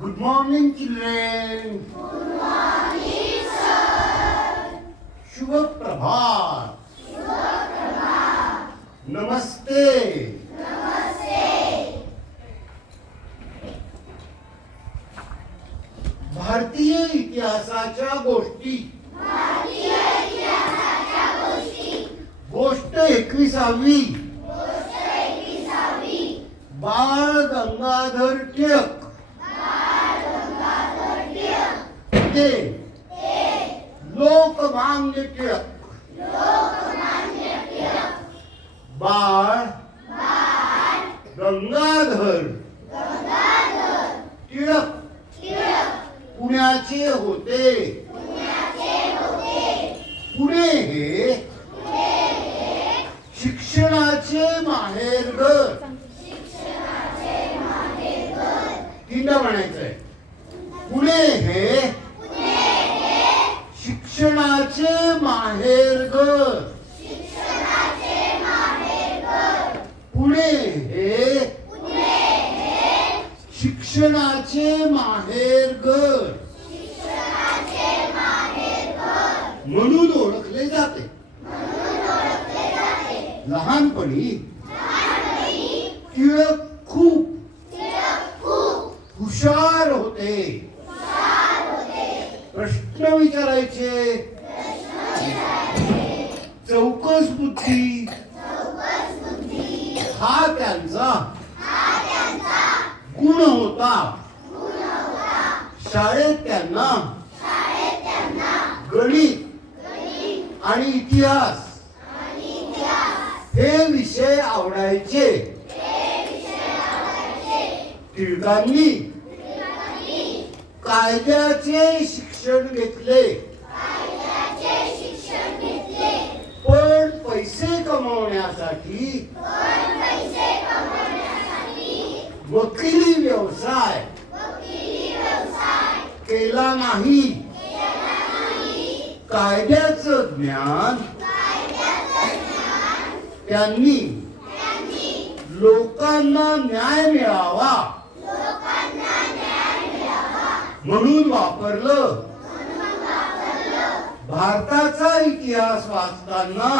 Good morning, children. Good morning, sir. शुभ प्रभात. नमस्ते. Namaste. भारतीय इतिहासाच्या गोष्टी. भारतीय इतिहासाच्या गोष्टी. गोष्ट 21वी. गोष्ट 21वी. बाळ गंगाधर टिळक. बाळ गंगाधर टिळक. ते लोकमान्य टिळक. लोकमान्य टिळक. बाळ गंगाधर गंगाधर टिळक टिळक पुण्याचे होते. पुण्याचे होते. पुणे हे शिक्षणाचे माहेरघर. शिक्षणाचे माहेरघर. तीनदा म्हणायचंय. पुणे हे शिक्षणाचे माहेरघर. शिक्षणाचे माहेरघर. पुणे हे शिक्षणाचे माहेरघर शिक्षणाचे माहेरघर म्हणून ओळखले जाते. लहानपणी टिळक खूप हुशार होते. प्रश्न विचारायचे. चौकस बुद्धी हा त्यांचा गुण होता. शाळेत त्यांना गणित आणि इतिहास हे विषय आवडायचे. टिळकांनी कायद्याचे शिक्षण घेतले. पण पैसे कमवण्यासाठी वकिली व्यवसाय केला नाही. कायद्याचं ज्ञान त्यांनी लोकांना न्याय मिळावा म्हणून वापरलं. भारताचा इतिहास वाचताना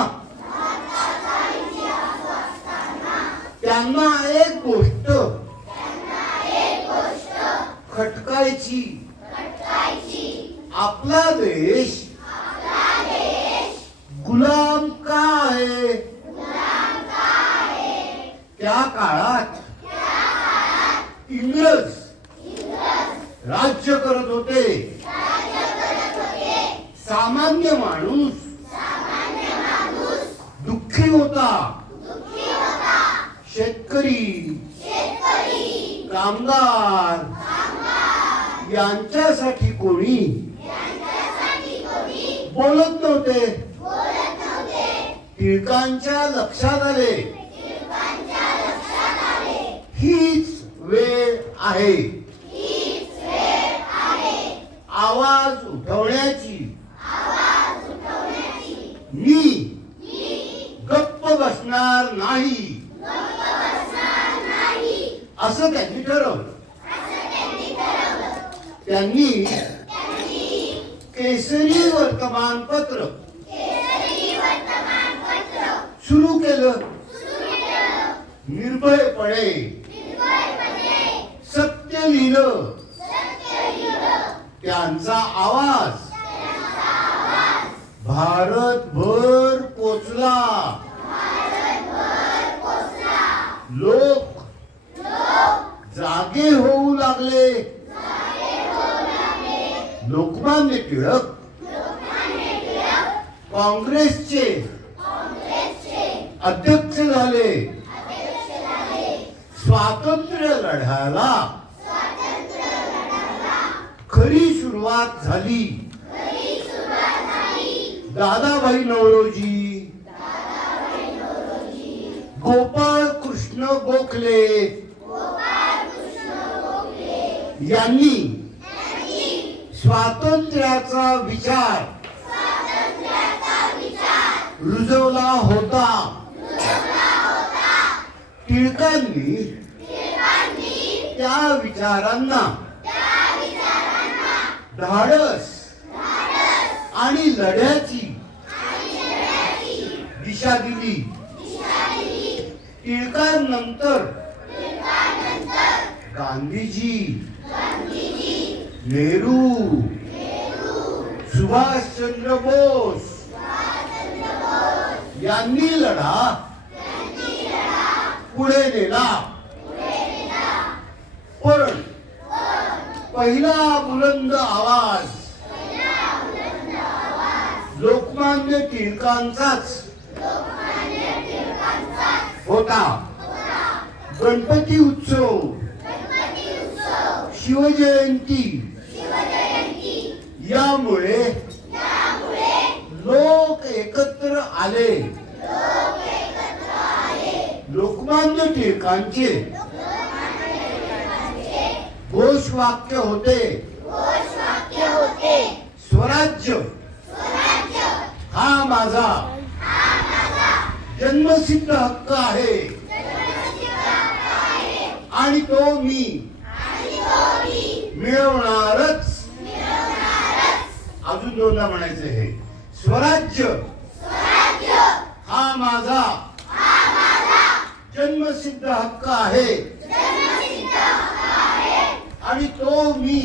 त्यांना एक गोष्ट खटकायची. आपला देश गुलाम का आहे? त्या काळात इंग्रज राज्य करत होते. सामान्य माणूस दुःखी होता. शेतकरी कामगार यांच्यासाठी कोणी बोलत नव्हते. टिळकांच्या लक्षात आले हीच वेळ आहे आवाज उठवण्याची. मी गप्प बसणार नाही असं त्यांनी ठरवलं. त्यांनी केसरी वर्तमानपत्र सुरू केलं. निर्भयपणे सत्य लिहिलं. त्यांचा आवाज भारतभर पोचला. लोक जागे होऊ लागले. लोकमान्य टिळक काँग्रेसचे अध्यक्ष झाले. स्वातंत्र्य लढ्याला खरी सुरुवात झाली. दादाभाई नौरोजी, गोपाळ कृष्ण गोखले यांनी स्वातंत्र्याचा विचार रुजवला होता. टिळकांनी त्या विचारांना धाडस आणि लढ्याची दिशा दिली. टिळकांनंतर गांधीजी, नेहरू, सुभाषचंद्र बोस यांनी लढा पुढे नेला. पण पहिला बुलंद आवाज लोकमान्य टिळकांचाच होता. गणपती उत्सव, शिवजयंती यामुळे लोक एकत्र आले. लोकमान्य टिळकांचे घोषवाक्य होते, स्वराज्य हा माझा जन्मसिद्ध हक्क आहे आणि तो मी मिळवणारच. अजून दोनदा म्हणायचं हे, स्वराज्य हा माझा जन्मसिद्ध हक्क आहे आणि तो मी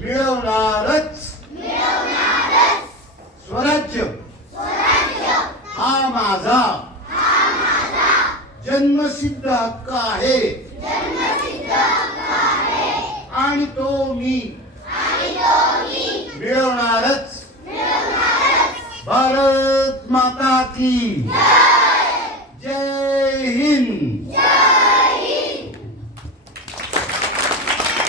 मिळवणारच. स्वराज्य हा माझा जन्मसिद्ध हक्क आहे आणि तो मी मिळवणारच. भारत माता की